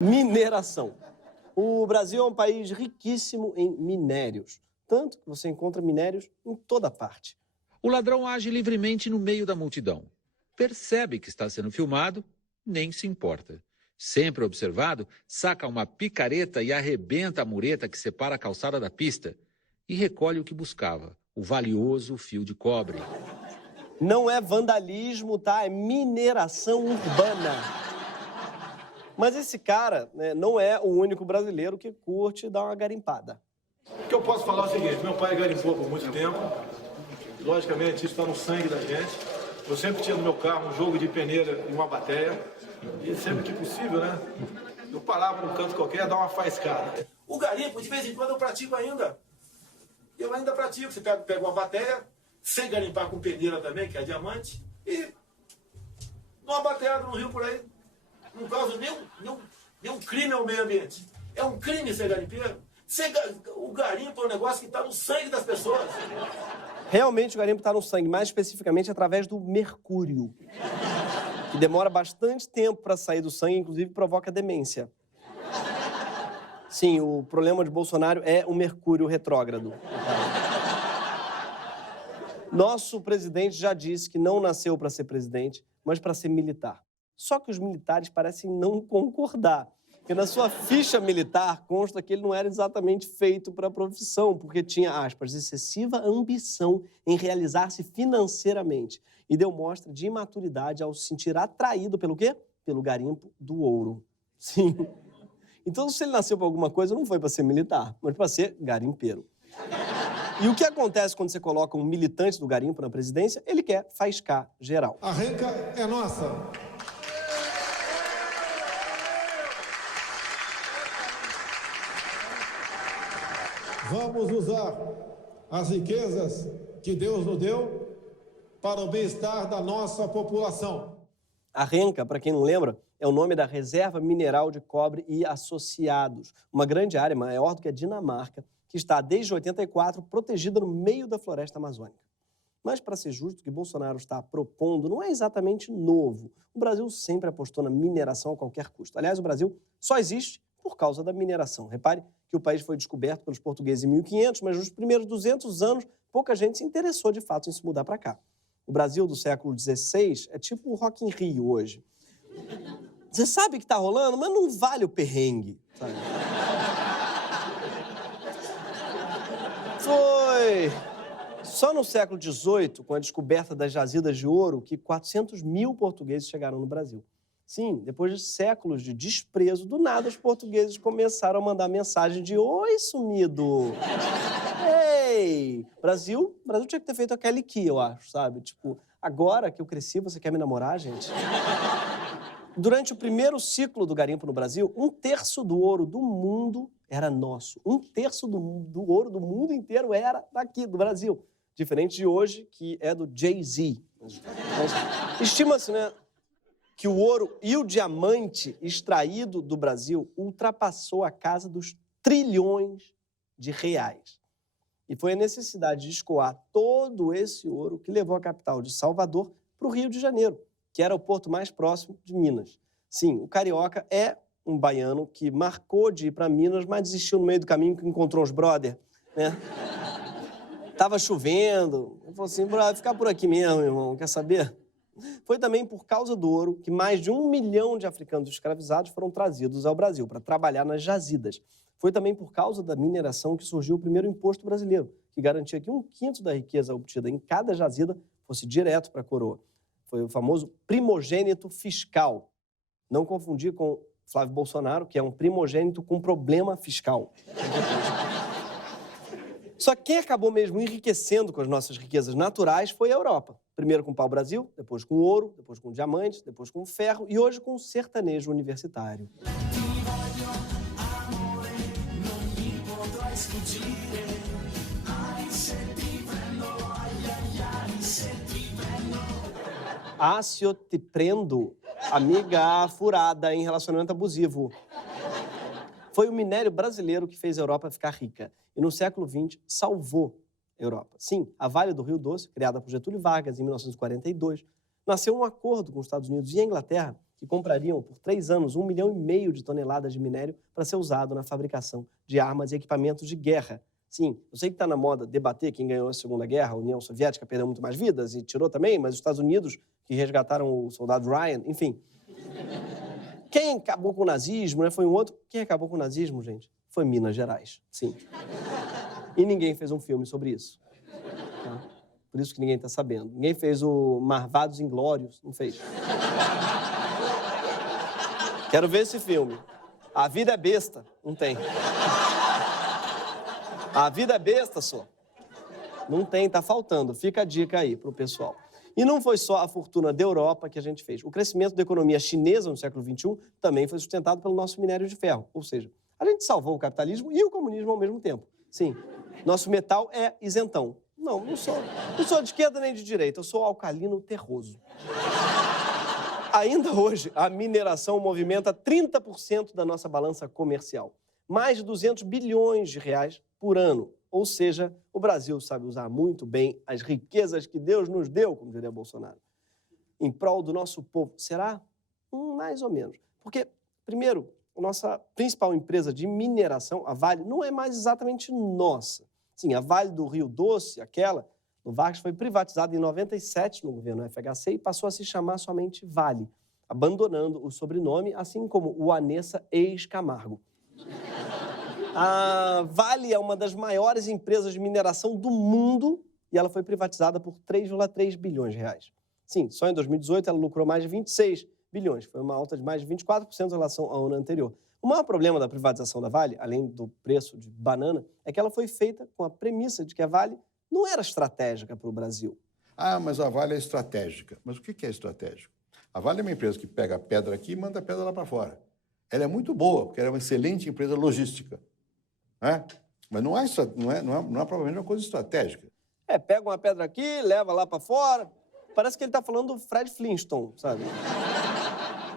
Mineração. O Brasil é um país riquíssimo em minérios. Tanto que você encontra minérios em toda parte. O ladrão age livremente no meio da multidão. Percebe que está sendo filmado, nem se importa. Sempre observado, saca uma picareta e arrebenta a mureta que separa a calçada da pista e recolhe o que buscava, o valioso fio de cobre. Não é vandalismo, tá? É mineração urbana. Mas esse cara, né, não é o único brasileiro que curte dar uma garimpada. O que eu posso falar é o seguinte, meu pai garimpou por muito tempo, logicamente isso está no sangue da gente. Eu sempre tinha no meu carro um jogo de peneira e uma bateia, e sempre que possível, né, eu parava num canto qualquer, dar uma faiscada. O garimpo, de vez em quando, eu pratico ainda. Eu ainda pratico, você pega uma bateia, sem garimpar com peneira também, que é diamante, e numa bateada no rio por aí. Não causa nenhum crime ao meio ambiente. É um crime ser garimpeiro. O garimpo é um negócio que está no sangue das pessoas. Realmente o garimpo está no sangue, mais especificamente através do mercúrio, que demora bastante tempo para sair do sangue, inclusive provoca demência. Sim, o problema de Bolsonaro é o mercúrio retrógrado. Nosso presidente já disse que não nasceu para ser presidente, mas para ser militar. Só que os militares parecem não concordar, porque na sua ficha militar consta que ele não era exatamente feito para a profissão, porque tinha, aspas, excessiva ambição em realizar-se financeiramente e deu mostra de imaturidade ao se sentir atraído pelo quê? Pelo garimpo do ouro. Sim. Então, se ele nasceu para alguma coisa, não foi para ser militar, mas para ser garimpeiro. E o que acontece quando você coloca um militante do garimpo na presidência? Ele quer faiscar geral. A renca é nossa. Vamos usar as riquezas que Deus nos deu para o bem-estar da nossa população. A renca, para quem não lembra, é o nome da Reserva Mineral de Cobre e Associados, uma grande área maior do que a Dinamarca, que está desde 84 protegida no meio da floresta amazônica. Mas, para ser justo, o que Bolsonaro está propondo não é exatamente novo. O Brasil sempre apostou na mineração a qualquer custo. Aliás, o Brasil só existe por causa da mineração. Repare que o país foi descoberto pelos portugueses em 1500, mas nos primeiros 200 anos, pouca gente se interessou de fato em se mudar para cá. O Brasil do século XVI é tipo o Rock in Rio hoje. Você sabe que está rolando, mas não vale o perrengue, sabe? Foi só no século XVIII, com a descoberta das jazidas de ouro, que 400 mil portugueses chegaram no Brasil. Sim, depois de séculos de desprezo, do nada os portugueses começaram a mandar mensagem de "Oi, sumido! Ei! Brasil tinha que ter feito a Kelly Key, eu acho, sabe? Tipo, agora que eu cresci, você quer me namorar, gente?" Durante o primeiro ciclo do garimpo no Brasil, 1/3 do ouro do mundo era nosso. 1/3 do ouro do mundo inteiro era daqui, do Brasil. Diferente de hoje, que é do Jay-Z. Mas estima-se, né, que o ouro e o diamante extraído do Brasil ultrapassou a casa dos trilhões de reais. E foi a necessidade de escoar todo esse ouro que levou a capital de Salvador para o Rio de Janeiro, que era o porto mais próximo de Minas. Sim, o carioca é um baiano que marcou de ir para Minas, mas desistiu no meio do caminho que encontrou os brother, né? Tava chovendo, ele falou assim: "Brother, ficar por aqui mesmo, irmão, quer saber?" Foi também por causa do ouro que mais de 1 milhão de africanos escravizados foram trazidos ao Brasil para trabalhar nas jazidas. Foi também por causa da mineração que surgiu o primeiro imposto brasileiro, que garantia que 1/5 da riqueza obtida em cada jazida fosse direto para a coroa. Foi o famoso primogênito fiscal. Não confundir com Flávio Bolsonaro, que é um primogênito com problema fiscal. Só que quem acabou mesmo enriquecendo com as nossas riquezas naturais foi a Europa. Primeiro com o pau-brasil, depois com o ouro, depois com o diamante, depois com o ferro e hoje com o sertanejo universitário. Ah, se eu te prendo, amiga furada em relacionamento abusivo. Foi o minério brasileiro que fez a Europa ficar rica e no século XX salvou a Europa. Sim, a Vale do Rio Doce, criada por Getúlio Vargas em 1942, nasceu um acordo com os Estados Unidos e a Inglaterra que comprariam por 3 anos 1,5 milhão de toneladas de minério para ser usado na fabricação de armas e equipamentos de guerra. Sim, eu sei que está na moda debater quem ganhou a Segunda Guerra, a União Soviética perdeu muito mais vidas e tirou também, mas os Estados Unidos, que resgataram o soldado Ryan, enfim. Quem acabou com o nazismo, né? Foi um outro. Quem acabou com o nazismo, gente? Foi Minas Gerais, sim. E ninguém fez um filme sobre isso. Tá? Por isso que ninguém está sabendo. Ninguém fez o Marvados Inglórios, não fez. Quero ver esse filme. A Vida é Besta, não tem. A Vida é Besta, só. Não tem, tá faltando. Fica a dica aí pro pessoal. E não foi só a fortuna da Europa que a gente fez. O crescimento da economia chinesa no século XXI também foi sustentado pelo nosso minério de ferro. Ou seja, a gente salvou o capitalismo e o comunismo ao mesmo tempo. Sim, nosso metal é isentão. Não sou de esquerda nem de direita, eu sou alcalino terroso. Ainda hoje, a mineração movimenta 30% da nossa balança comercial. Mais de 200 bilhões de reais por ano. Ou seja, o Brasil sabe usar muito bem as riquezas que Deus nos deu, como diria Bolsonaro, em prol do nosso povo. Será? Mais ou menos. Porque, primeiro, a nossa principal empresa de mineração, a Vale, não é mais exatamente nossa. Sim, a Vale do Rio Doce, aquela, do Vargas, foi privatizada em 97 no governo FHC e passou a se chamar somente Vale, abandonando o sobrenome, assim como o Anessa ex-Camargo. A Vale é uma das maiores empresas de mineração do mundo e ela foi privatizada por 3,3 bilhões de reais. Sim, só em 2018 ela lucrou mais de 26 bilhões. Foi uma alta de mais de 24% em relação ao ano anterior. O maior problema da privatização da Vale, além do preço de banana, é que ela foi feita com a premissa de que a Vale não era estratégica para o Brasil. Ah, mas a Vale é estratégica. Mas o que é estratégico? A Vale é uma empresa que pega a pedra aqui e manda a pedra lá para fora. Ela é muito boa, porque ela é uma excelente empresa logística. Né? Mas não é provavelmente uma coisa estratégica. Pega uma pedra aqui, leva lá para fora. Parece que ele está falando do Fred Flintstone, sabe?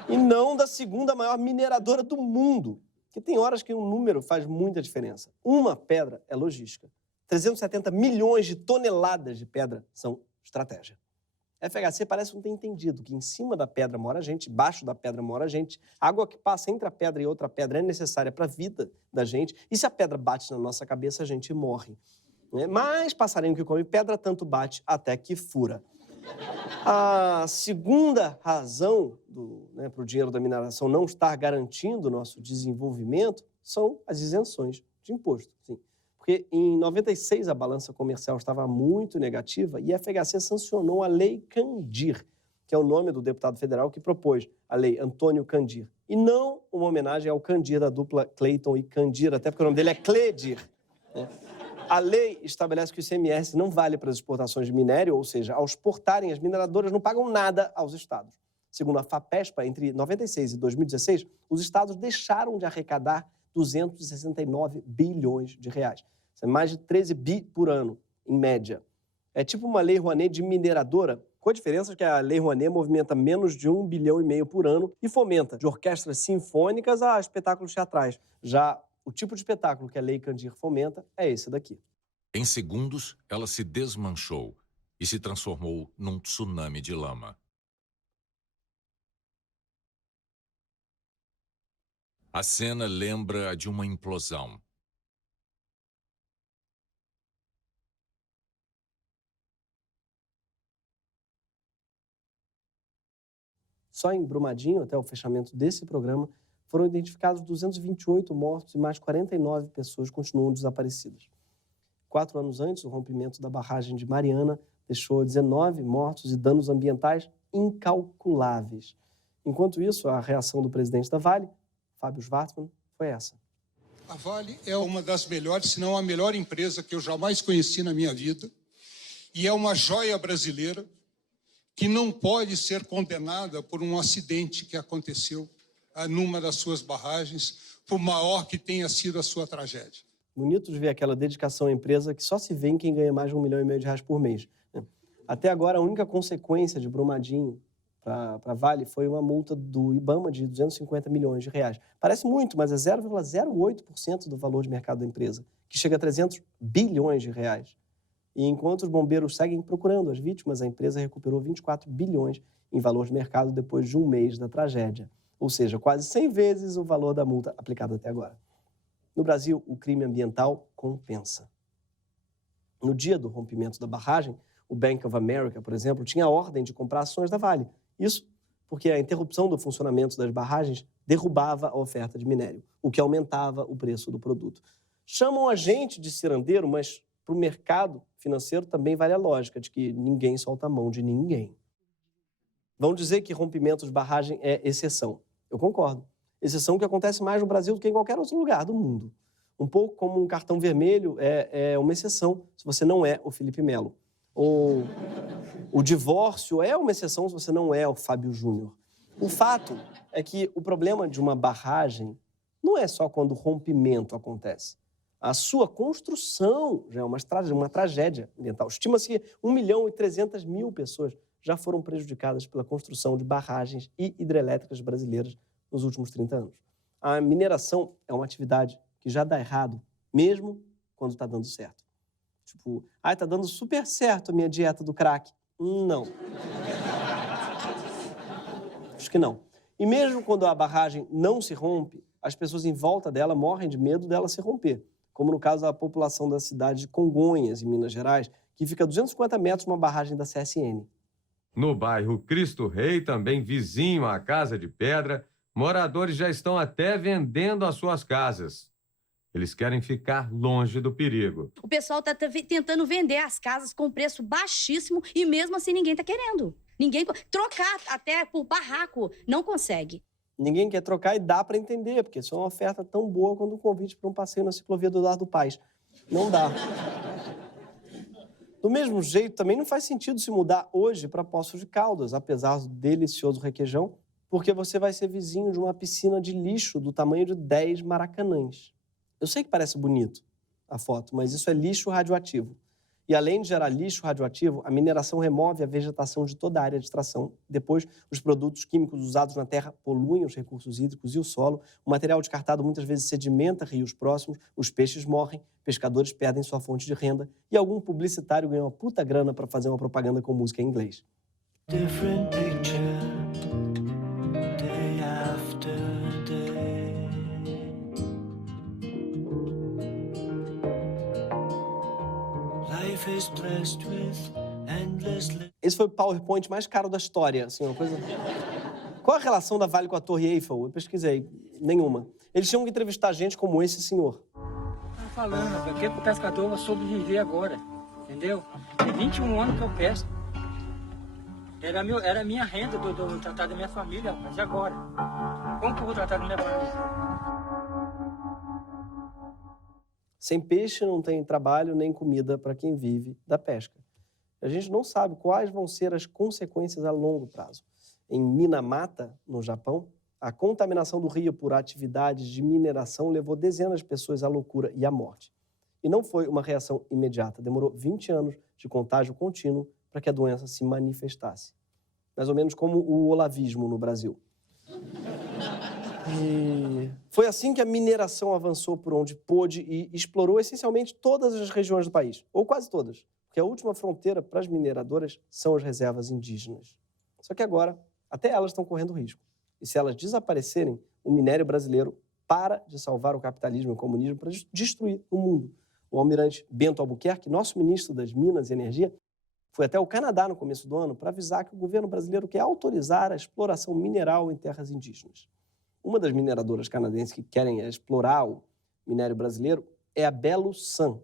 E não da segunda maior mineradora do mundo. Porque tem horas que um número faz muita diferença. Uma pedra é logística. 370 milhões de toneladas de pedra são estratégia. A FHC parece não ter entendido que em cima da pedra mora gente, embaixo da pedra mora gente. A água que passa entre a pedra e outra pedra é necessária para a vida da gente. E se a pedra bate na nossa cabeça, a gente morre. Mas passarinho que come pedra tanto bate até que fura. A segunda razão para o dinheiro da mineração não estar garantindo o nosso desenvolvimento são as isenções de imposto. Sim. Porque em 96 a balança comercial estava muito negativa e a FHC sancionou a Lei Candir, que é o nome do deputado federal que propôs a Lei Antônio Candir. E não uma homenagem ao Candir da dupla Clayton e Candir, até porque o nome dele é Cledir. Né? A lei estabelece que o ICMS não vale para as exportações de minério, ou seja, ao exportarem, as mineradoras não pagam nada aos estados. Segundo a FAPESPA, entre 96 e 2016, os estados deixaram de arrecadar 269 bilhões de reais. Isso é mais de 13 bi por ano, em média. É tipo uma lei Rouanet de mineradora, com a diferença que a lei Rouanet movimenta menos de 1,5 bilhão por ano e fomenta de orquestras sinfônicas a espetáculos teatrais. Já o tipo de espetáculo que a Lei Candir fomenta é esse daqui. Em segundos, ela se desmanchou e se transformou num tsunami de lama. A cena lembra a de uma implosão. Só em Brumadinho, até o fechamento desse programa, foram identificados 228 mortos e mais 49 pessoas continuam desaparecidas. 4 anos antes, o rompimento da barragem de Mariana deixou 19 mortos e danos ambientais incalculáveis. Enquanto isso, a reação do presidente da Vale, Fábio Schvartsman, foi essa. A Vale é uma das melhores, se não a melhor empresa que eu jamais conheci na minha vida. E é uma joia brasileira que não pode ser condenada por um acidente que aconteceu numa das suas barragens, por maior que tenha sido a sua tragédia. Bonito de ver aquela dedicação à empresa que só se vê em quem ganha mais de 1,5 milhão de reais por mês. Até agora, a única consequência de Brumadinho para a Vale foi uma multa do IBAMA de 250 milhões de reais. Parece muito, mas é 0,08% do valor de mercado da empresa, que chega a 300 bilhões de reais. E enquanto os bombeiros seguem procurando as vítimas, a empresa recuperou 24 bilhões em valor de mercado depois de um mês da tragédia, ou seja, quase 100 vezes o valor da multa aplicada até agora. No Brasil, o crime ambiental compensa. No dia do rompimento da barragem, o Bank of America, por exemplo, tinha a ordem de comprar ações da Vale. Isso porque a interrupção do funcionamento das barragens derrubava a oferta de minério, o que aumentava o preço do produto. Chamam a gente de cirandeiro, mas para o mercado financeiro também vale a lógica de que ninguém solta a mão de ninguém. Vão dizer que rompimento de barragem é exceção. Eu concordo. Exceção que acontece mais no Brasil do que em qualquer outro lugar do mundo. Um pouco como um cartão vermelho é uma exceção se você não é o Felipe Melo. Ou o divórcio é uma exceção se você não é o Fábio Júnior. O fato é que o problema de uma barragem não é só quando o rompimento acontece. A sua construção já é uma tragédia ambiental. Estima-se que 1.300.000 pessoas já foram prejudicadas pela construção de barragens e hidrelétricas brasileiras nos últimos 30 anos. A mineração é uma atividade que já dá errado, mesmo quando está dando certo. Tipo, tá dando super certo a minha dieta do crack. Não. Acho que não. E mesmo quando a barragem não se rompe, as pessoas em volta dela morrem de medo dela se romper, como no caso da população da cidade de Congonhas, em Minas Gerais, que fica a 250 metros de uma barragem da CSN. No bairro Cristo Rei, também vizinho à Casa de Pedra, moradores já estão até vendendo as suas casas. Eles querem ficar longe do perigo. O pessoal está tentando vender as casas com preço baixíssimo e mesmo assim ninguém está querendo. Ninguém trocar até por barraco não consegue. Ninguém quer trocar e dá para entender, porque isso é uma oferta tão boa quanto um convite para um passeio na ciclovia do Eduardo Paes. Não dá. Do mesmo jeito, também não faz sentido se mudar hoje para Poços de Caldas, apesar do delicioso requeijão, porque você vai ser vizinho de uma piscina de lixo do tamanho de 10 Maracanãs. Eu sei que parece bonito a foto, mas isso é lixo radioativo. E além de gerar lixo radioativo, a mineração remove a vegetação de toda a área de extração. Depois, os produtos químicos usados na terra poluem os recursos hídricos e o solo. O material descartado muitas vezes sedimenta rios próximos, os peixes morrem, pescadores perdem sua fonte de renda e algum publicitário ganha uma puta grana para fazer uma propaganda com música em inglês. Different picture, day after day. Life is dressed with endless... Esse foi o PowerPoint mais caro da história, assim, uma coisa... Qual a relação da Vale com a Torre Eiffel? Eu pesquisei. Nenhuma. Eles tinham que entrevistar gente como esse senhor. Tá falando, porque o pescador vai sobreviver agora, entendeu? Tem 21 anos que eu pesco. Era a minha renda do tratar da minha família, mas e agora? Como que eu vou tratar da minha família? Sem peixe não tem trabalho nem comida para quem vive da pesca. A gente não sabe quais vão ser as consequências a longo prazo. Em Minamata, no Japão, a contaminação do rio por atividades de mineração levou dezenas de pessoas à loucura e à morte. E não foi uma reação imediata. Demorou 20 anos de contágio contínuo para que a doença se manifestasse. Mais ou menos como o olavismo no Brasil. E foi assim que a mineração avançou por onde pôde e explorou essencialmente todas as regiões do país, ou quase todas, porque a última fronteira para as mineradoras são as reservas indígenas. Só que agora, até elas estão correndo risco. E se elas desaparecerem, o minério brasileiro para de salvar o capitalismo e o comunismo para destruir o mundo. O almirante Bento Albuquerque, nosso ministro das Minas e Energia, foi até o Canadá no começo do ano para avisar que o governo brasileiro quer autorizar a exploração mineral em terras indígenas. Uma das mineradoras canadenses que querem explorar o minério brasileiro é a Belo San.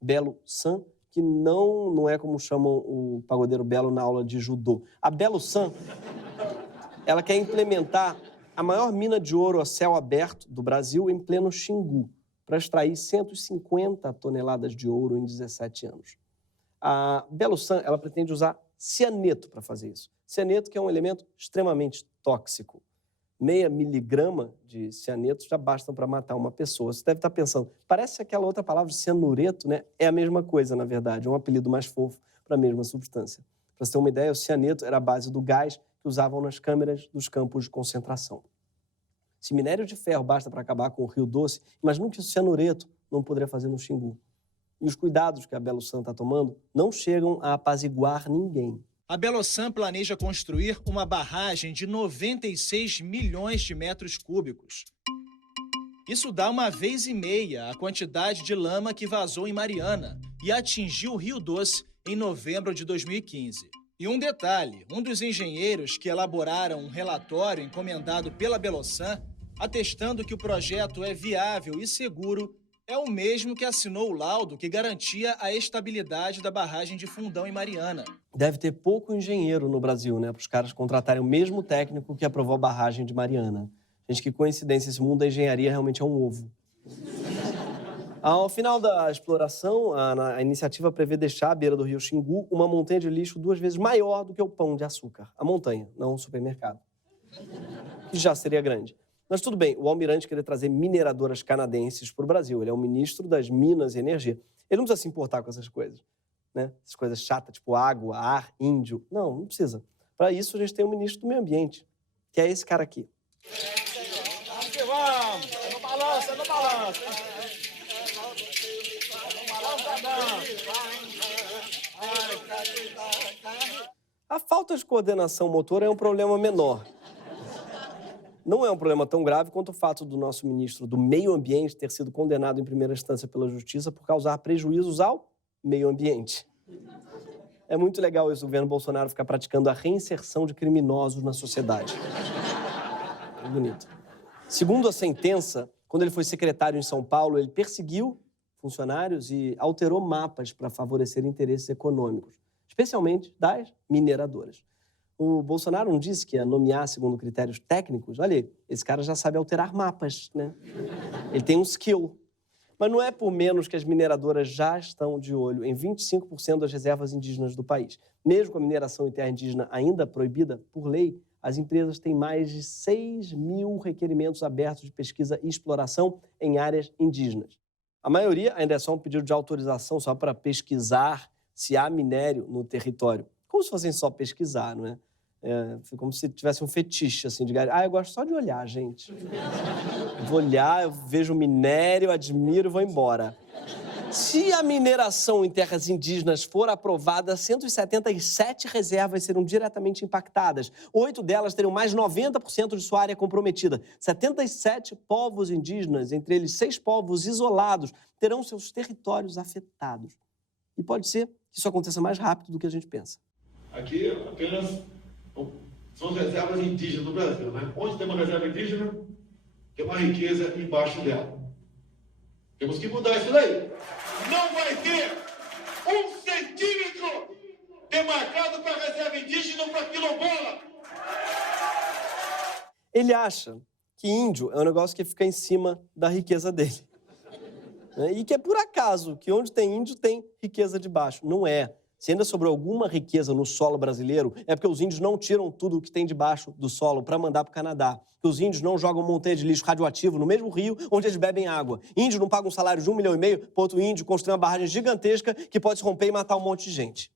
Belo San, que não é como chamam o pagodeiro Belo na aula de judô. A Belo San, ela quer implementar a maior mina de ouro a céu aberto do Brasil em pleno Xingu, para extrair 150 toneladas de ouro em 17 anos. A Belo San, ela pretende usar cianeto para fazer isso. Cianeto que é um elemento extremamente tóxico. 0,5 miligrama de cianeto já bastam para matar uma pessoa. Você deve estar pensando, parece aquela outra palavra, cianureto, né? É a mesma coisa, na verdade, é um apelido mais fofo para a mesma substância. Para você ter uma ideia, o cianeto era a base do gás que usavam nas câmeras dos campos de concentração. Se minério de ferro basta para acabar com o Rio Doce, imagina que o cianureto não poderia fazer no Xingu. E os cuidados que a Belo San está tomando não chegam a apaziguar ninguém. A Belossan planeja construir uma barragem de 96 milhões de metros cúbicos. Isso dá 1,5 vezes a quantidade de lama que vazou em Mariana e atingiu o Rio Doce em novembro de 2015. E um detalhe, um dos engenheiros que elaboraram um relatório encomendado pela Belossan, atestando que o projeto é viável e seguro, é o mesmo que assinou o laudo que garantia a estabilidade da barragem de Fundão em Mariana. Deve ter pouco engenheiro no Brasil, né? Para os caras contratarem o mesmo técnico que aprovou a barragem de Mariana. Gente, que coincidência, esse mundo da engenharia realmente é um ovo. Ao final da exploração, a iniciativa prevê deixar à beira do rio Xingu uma montanha de lixo 2 vezes maior do que o Pão de Açúcar. A montanha, não o supermercado. Que já seria grande. Mas tudo bem, o almirante queria trazer mineradoras canadenses para o Brasil. Ele é o ministro das Minas e Energia. Ele não precisa se importar com essas coisas, né? Essas coisas chatas, tipo água, ar, índio. Não precisa. Para isso, a gente tem um ministro do Meio Ambiente, que é esse cara aqui. Vamos que vamos! Não balança, não balança! A falta de coordenação motora é um problema menor. Não é um problema tão grave quanto o fato do nosso ministro do Meio Ambiente ter sido condenado em primeira instância pela Justiça por causar prejuízos ao meio ambiente. É muito legal isso, o governo Bolsonaro ficar praticando a reinserção de criminosos na sociedade. É bonito. Segundo a sentença, quando ele foi secretário em São Paulo, ele perseguiu funcionários e alterou mapas para favorecer interesses econômicos, especialmente das mineradoras. O Bolsonaro não disse que ia nomear segundo critérios técnicos? Olha aí, esse cara já sabe alterar mapas, né? Ele tem um skill. Mas não é por menos que as mineradoras já estão de olho em 25% das reservas indígenas do país. Mesmo com a mineração em terra indígena ainda proibida por lei, as empresas têm mais de 6 mil requerimentos abertos de pesquisa e exploração em áreas indígenas. A maioria ainda é só um pedido de autorização só para pesquisar se há minério no território. Como se fossem só pesquisar, não é? Como se tivesse um fetiche, assim, de... eu gosto só de olhar, gente. Vou olhar, eu vejo o minério, admiro e vou embora. Se a mineração em terras indígenas for aprovada, 177 reservas serão diretamente impactadas. 8 delas terão mais de 90% de sua área comprometida. 77 povos indígenas, entre eles 6 povos isolados, terão seus territórios afetados. E pode ser que isso aconteça mais rápido do que a gente pensa. Aqui apenas são as reservas indígenas do Brasil, né? Onde tem uma reserva indígena, tem uma riqueza embaixo dela. Temos que mudar isso daí. Não vai ter 1 centímetro demarcado para reserva indígena ou para quilombola. Ele acha que índio é um negócio que fica em cima da riqueza dele. E que é por acaso que onde tem índio tem riqueza debaixo. Não é. Se ainda sobrou alguma riqueza no solo brasileiro, é porque os índios não tiram tudo o que tem debaixo do solo para mandar para o Canadá. Que os índios não jogam montanha de lixo radioativo no mesmo rio onde eles bebem água. Índio não paga um salário de 1,5 milhão para outro índio construir uma barragem gigantesca que pode se romper e matar um monte de gente.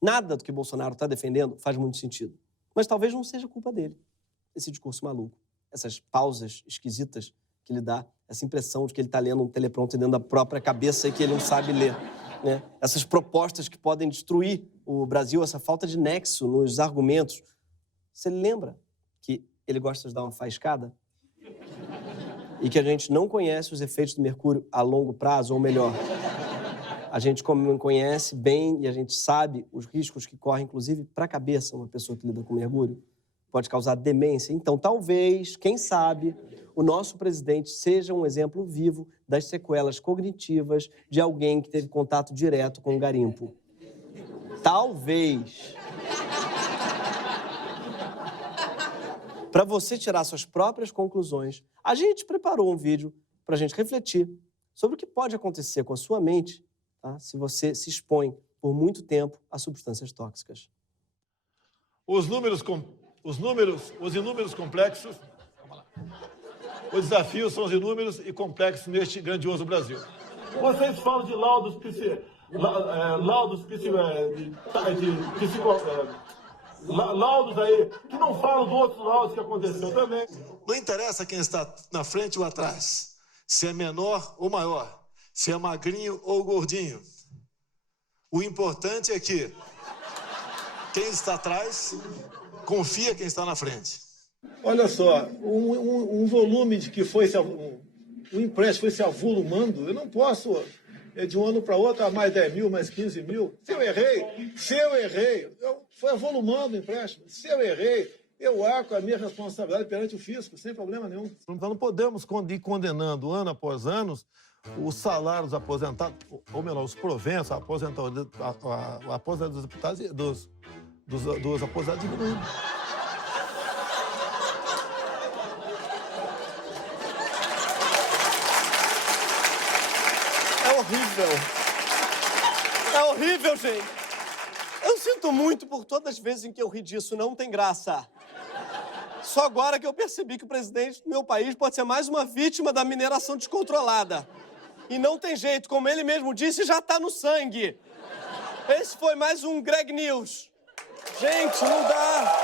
Nada do que Bolsonaro está defendendo faz muito sentido. Mas talvez não seja culpa dele, esse discurso maluco. Essas pausas esquisitas que ele dá, essa impressão de que ele está lendo um teleprompter dentro da própria cabeça e que ele não sabe ler. Né? Essas propostas que podem destruir o Brasil, essa falta de nexo nos argumentos. Você lembra que ele gosta de dar uma faiscada? E que a gente não conhece os efeitos do mercúrio a longo prazo, ou melhor, a gente conhece bem e a gente sabe os riscos que correm, inclusive, para a cabeça, uma pessoa que lida com mercúrio. Pode causar demência. Então, talvez, quem sabe, o nosso presidente seja um exemplo vivo das sequelas cognitivas de alguém que teve contato direto com o garimpo. Talvez. Para você tirar suas próprias conclusões, a gente preparou um vídeo para a gente refletir sobre o que pode acontecer com a sua mente, tá? Se você se expõe por muito tempo a substâncias tóxicas. Os inúmeros complexos, os desafios são os inúmeros e complexos neste grandioso Brasil. Vocês falam de laudos aí que não falam dos outros laudos que aconteceu também. Não interessa quem está na frente ou atrás, se é menor ou maior, se é magrinho ou gordinho. O importante é que quem está atrás confia quem está na frente. Olha só, um volume de que foi o empréstimo foi se avolumando, eu não posso, de um ano para outro, mais 10 mil, mais 15 mil. Se eu errei, foi avolumando o empréstimo. Se eu errei, eu arco a minha responsabilidade perante o fisco, sem problema nenhum. Nós não podemos ir condenando ano após ano os salários aposentados, ou melhor, os proventos, a aposentadoria dos aposentados diminuindo. É horrível, gente. Eu sinto muito por todas as vezes em que eu ri disso, não tem graça. Só agora que eu percebi que o presidente do meu país pode ser mais uma vítima da mineração descontrolada. E não tem jeito, como ele mesmo disse, já tá no sangue. Esse foi mais um Greg News. Gente, não dá.